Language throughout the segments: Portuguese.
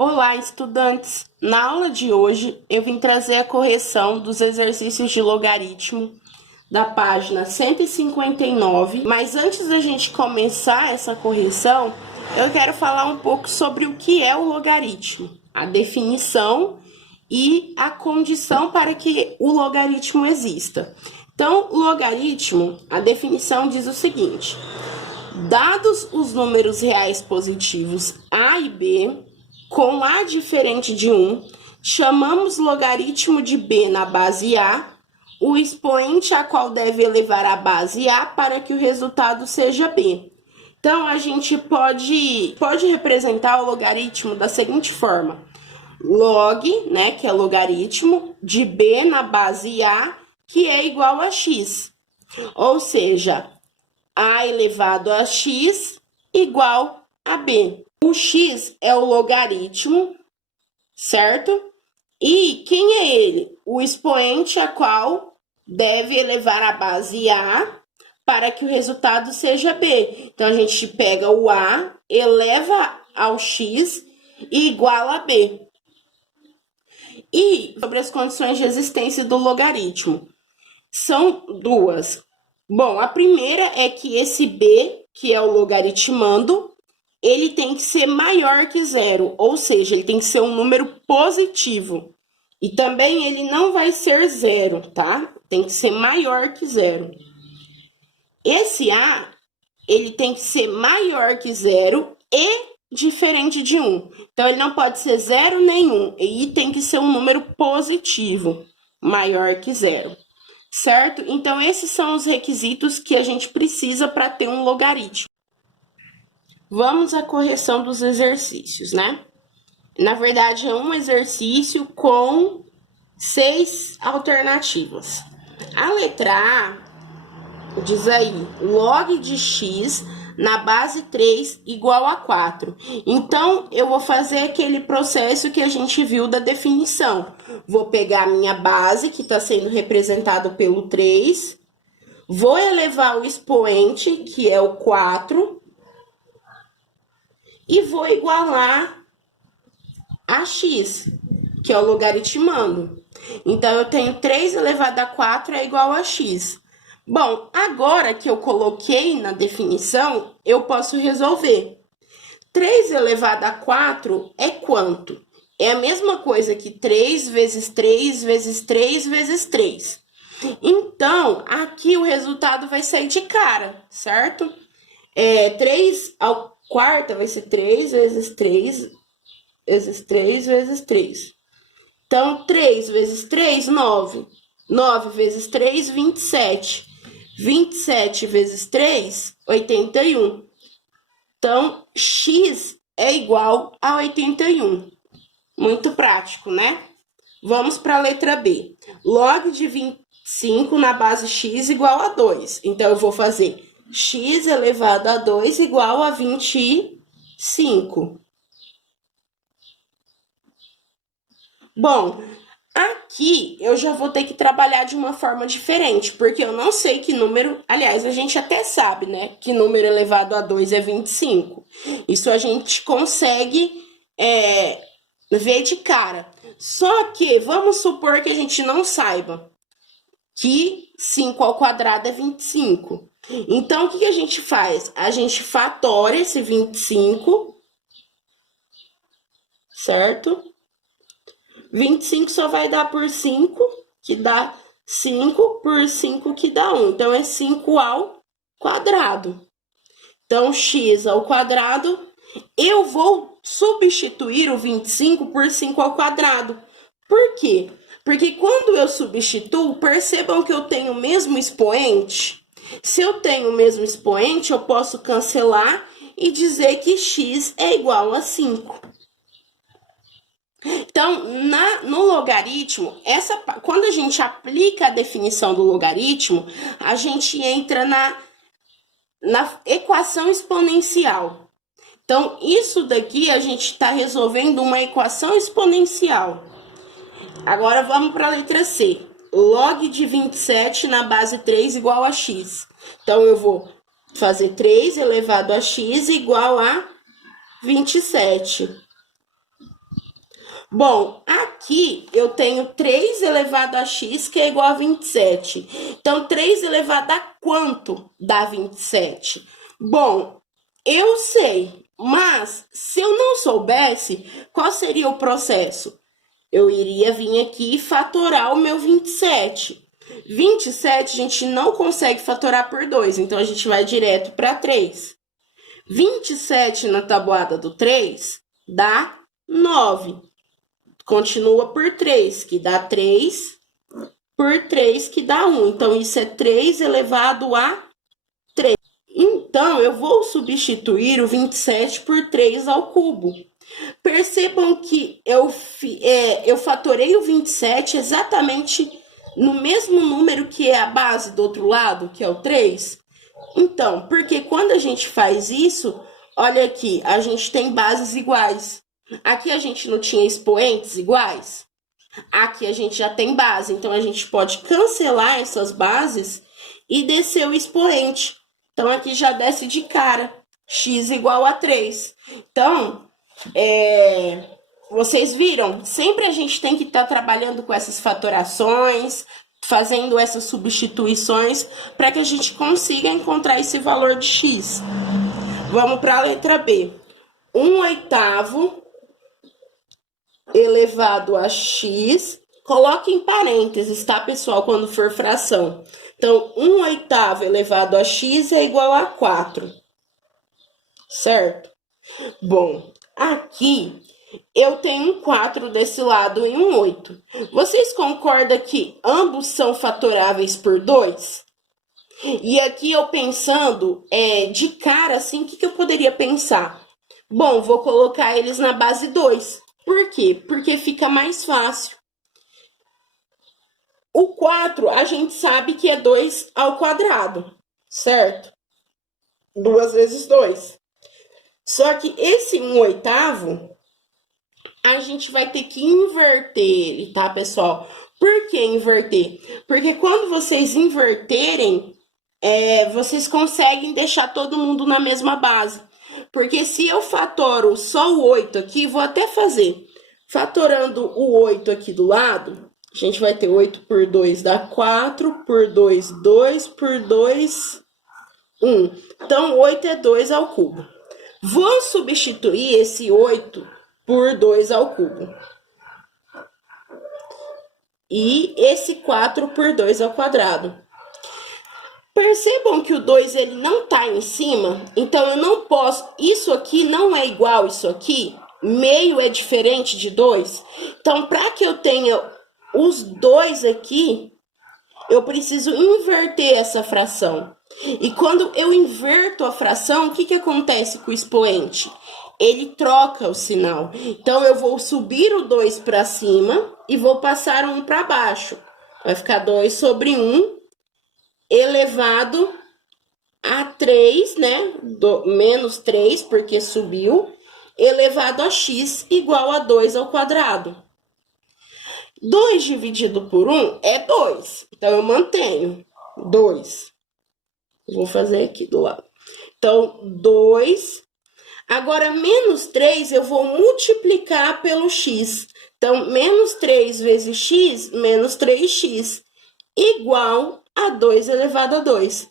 Olá, estudantes! Na aula de hoje, eu vim trazer a correção dos exercícios de logaritmo da página 159, mas antes da gente começar essa correção, eu quero falar um pouco sobre o que é o logaritmo, a definição e a condição para que o logaritmo exista. Então, logaritmo, a definição diz o seguinte: dados os números reais positivos a e b, com a diferente de 1, chamamos logaritmo de b na base a, o expoente a qual deve elevar a base a para que o resultado seja b. Então, a gente pode representar o logaritmo da seguinte forma: log, né, que é logaritmo, de b na base a, que é igual a x. Ou seja, a elevado a x igual a b. O x é o logaritmo, certo? E quem é ele? O expoente a qual deve elevar a base a para que o resultado seja b. Então, a gente pega o a, eleva ao x e iguala a b. E sobre as condições de existência do logaritmo, são duas. Bom, a primeira é que esse b, que é o logaritmando, ele tem que ser maior que zero, ou seja, ele tem que ser um número positivo. E também ele não vai ser zero, tá? Tem que ser maior que zero. Esse a, ele tem que ser maior que zero e diferente de 1. Então, ele não pode ser zero nem 1, e tem que ser um número positivo, maior que zero. Certo? Então, esses são os requisitos que a gente precisa para ter um logaritmo. Vamos à correção dos exercícios, né? Na verdade, é um exercício com 6 alternativas. A letra A diz aí, log de x na base 3 igual a 4. Então, eu vou fazer aquele processo que a gente viu da definição. Vou pegar a minha base, que está sendo representado pelo 3, vou elevar o expoente, que é o 4, e vou igualar a x, que é o logaritmando. Então, eu tenho 3 elevado a 4 é igual a x. Bom, agora que eu coloquei na definição, eu posso resolver. 3 elevado a 4 é quanto? É a mesma coisa que 3 vezes 3 vezes 3 vezes 3. Então, aqui o resultado vai sair de cara, certo? 3 ao quarta vai ser 3 vezes 3 vezes 3 vezes 3. Então, 3 vezes 3, 9. 9 vezes 3, 27. 27 vezes 3, 81. Então, x é igual a 81. Muito prático, né? Vamos para a letra B. Log de 25 na base x igual a 2. Então, eu vou fazer x elevado a 2 igual a 25. Bom, aqui eu já vou ter que trabalhar de uma forma diferente, porque eu não sei que número... Aliás, a gente até sabe, né? Que número elevado a 2 é 25. Isso a gente consegue ver de cara. Só que vamos supor que a gente não saiba que 5 ao quadrado é 25. Então, o que a gente faz? A gente fatora esse 25, certo? 25 só vai dar por 5, que dá 5, por 5, que dá 1. Então, é 5 ao quadrado. Então, x ao quadrado, eu vou substituir o 25 por 5 ao quadrado. Por quê? Porque quando eu substituo, percebam que eu tenho o mesmo expoente. Se eu tenho o mesmo expoente, eu posso cancelar e dizer que x é igual a 5. Então, no logaritmo, quando a gente aplica a definição do logaritmo, a gente entra na equação exponencial. Então, isso daqui a gente está resolvendo uma equação exponencial. Agora, vamos para a letra C. Log de 27 na base 3 igual a x. Então, eu vou fazer 3 elevado a x igual a 27. Bom, aqui eu tenho 3 elevado a x, que é igual a 27. Então, 3 elevado a quanto dá 27? Bom, eu sei, mas se eu não soubesse, qual seria o processo? Eu iria vir aqui e fatorar o meu 27. 27 a gente não consegue fatorar por 2, então a gente vai direto para 3. 27 na tabuada do 3 dá 9. Continua por 3, que dá 3, por 3, que dá 1. Então, isso é 3 elevado a 3. Então, eu vou substituir o 27 por 3 ao cubo. Percebam que eu fatorei o 27 exatamente no mesmo número que é a base do outro lado, que é o 3. Então, porque quando a gente faz isso, olha aqui, a gente tem bases iguais. Aqui a gente não tinha expoentes iguais? Aqui a gente já tem base, então a gente pode cancelar essas bases e descer o expoente. Então, aqui já desce de cara, x igual a 3. Então, vocês viram? Sempre a gente tem que estar trabalhando com essas fatorações, fazendo essas substituições, para que a gente consiga encontrar esse valor de x. Vamos para a letra B. 1/8 elevado a x, coloque em parênteses, tá, pessoal, quando for fração. Então, 1/8 elevado a x é igual a 4, certo? Bom, aqui eu tenho um 4 desse lado e um 8. Vocês concordam que ambos são fatoráveis por 2? E aqui eu pensando, de cara, assim, o que eu poderia pensar? Bom, vou colocar eles na base 2. Por quê? Porque fica mais fácil. O 4, a gente sabe que é 2 ao quadrado, certo? 2 vezes 2. Só que esse 1/8, a gente vai ter que inverter ele, tá, pessoal? Por que inverter? Porque quando vocês inverterem, vocês conseguem deixar todo mundo na mesma base. Porque se eu fatoro só o 8 aqui, vou até fazer. Fatorando o 8 aqui do lado, a gente vai ter 8 por 2 dá 4, por 2, 2, por 2, 1. Então, 8 é 2 ao cubo. Vou substituir esse 8 por 2 ao cubo. E esse 4 por 2 ao quadrado. Percebam que o 2 ele não está em cima, então eu não posso... Isso aqui não é igual a isso aqui. Meio é diferente de 2. Então, para que eu tenha os 2 aqui, eu preciso inverter essa fração. E quando eu inverto a fração, o que acontece com o expoente? Ele troca o sinal. Então, eu vou subir o 2 para cima e vou passar o 1 para baixo. Vai ficar 2 sobre 1 elevado a 3, né? Menos 3, porque subiu, elevado a x igual a 2 ao quadrado. 2 dividido por 1 é 2. Então, eu mantenho 2. Vou fazer aqui do lado. Então, 2. Agora, menos 3 eu vou multiplicar pelo x. Então, menos 3 vezes x, menos 3x, igual a 2 elevado a 2.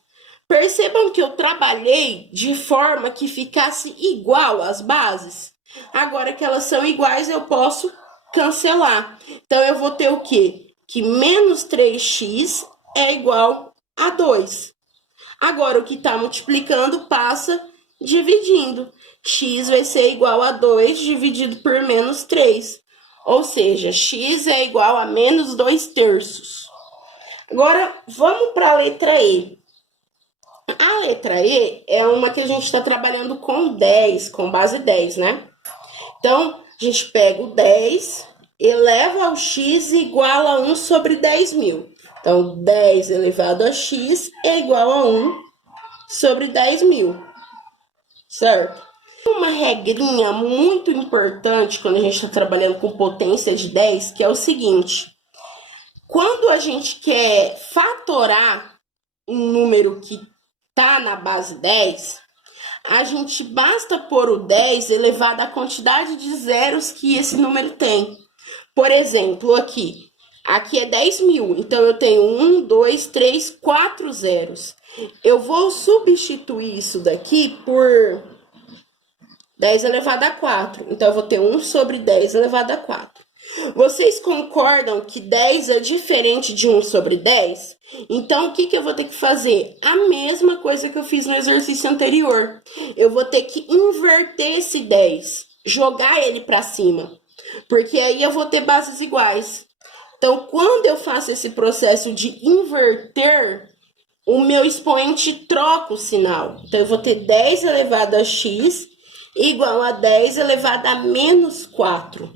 Percebam que eu trabalhei de forma que ficasse igual às bases. Agora que elas são iguais, eu posso cancelar. Então, eu vou ter o quê? Que menos 3x é igual a 2. Agora, o que está multiplicando passa dividindo. X vai ser igual a 2 dividido por menos 3. Ou seja, x é igual a menos 2/3. Agora, vamos para a letra E. A letra E é uma que a gente está trabalhando com 10, com base 10, né? Então, a gente pega o 10, eleva ao x igual a 1 sobre 10.000. Então, 10 elevado a x é igual a 1 sobre 10.000, certo? Uma regrinha muito importante quando a gente está trabalhando com potência de 10, que é o seguinte: quando a gente quer fatorar um número que está na base 10, a gente basta pôr o 10 elevado à quantidade de zeros que esse número tem. Por exemplo, aqui é 10 mil, então eu tenho 1, 2, 3, 4 zeros. Eu vou substituir isso daqui por 10 elevado a 4. Então, eu vou ter 1 sobre 10 elevado a 4. Vocês concordam que 10 é diferente de 1 sobre 10? Então, o que eu vou ter que fazer? A mesma coisa que eu fiz no exercício anterior. Eu vou ter que inverter esse 10, jogar ele para cima, porque aí eu vou ter bases iguais. Então, quando eu faço esse processo de inverter, o meu expoente troca o sinal. Então, eu vou ter 10 elevado a x igual a 10 elevado a menos 4.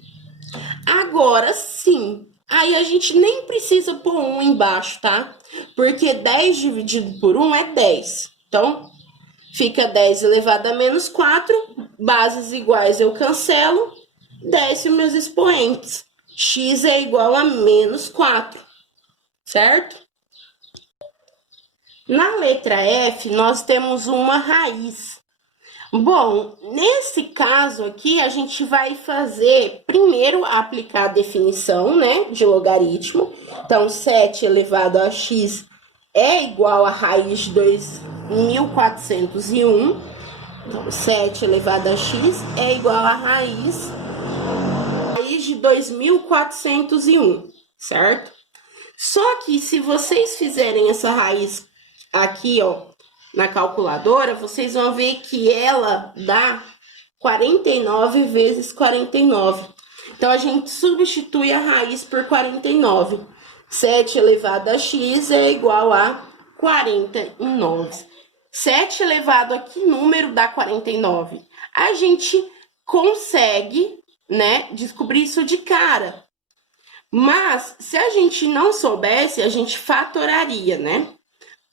Agora sim, aí a gente nem precisa pôr 1 embaixo, tá? Porque 10 dividido por 1 é 10. Então, fica 10 elevado a menos 4, bases iguais eu cancelo, desce os meus expoentes. X é igual a menos 4, certo? Na letra F, nós temos uma raiz. Bom, nesse caso aqui, a gente vai fazer, primeiro, aplicar a definição, né, de logaritmo. Então, 7 elevado a x é igual a raiz de 2.401. Então, 7 elevado a x é igual a raiz de 2.401, certo? Só que se vocês fizerem essa raiz aqui, ó, na calculadora, vocês vão ver que ela dá 49 vezes 49. Então, a gente substitui a raiz por 49. 7 elevado a x é igual a 49. 7 elevado a que número dá 49? A gente consegue, né, descobrir isso de cara. Mas, se a gente não soubesse, a gente fatoraria, né?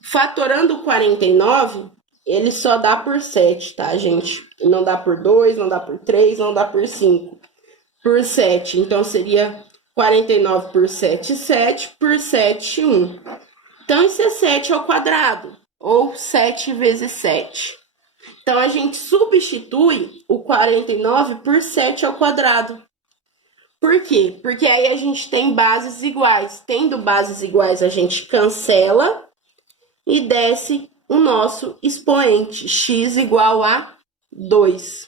Fatorando 49, ele só dá por 7, tá, gente? Não dá por 2, não dá por 3, não dá por 5. Por 7, então seria 49 por 7, 7, por 7, 1. Então, isso é 7 ao quadrado, ou 7 vezes 7. Então, a gente substitui o 49 por 7 ao quadrado. Por quê? Porque aí a gente tem bases iguais. Tendo bases iguais, a gente cancela e desce o nosso expoente, x igual a 2.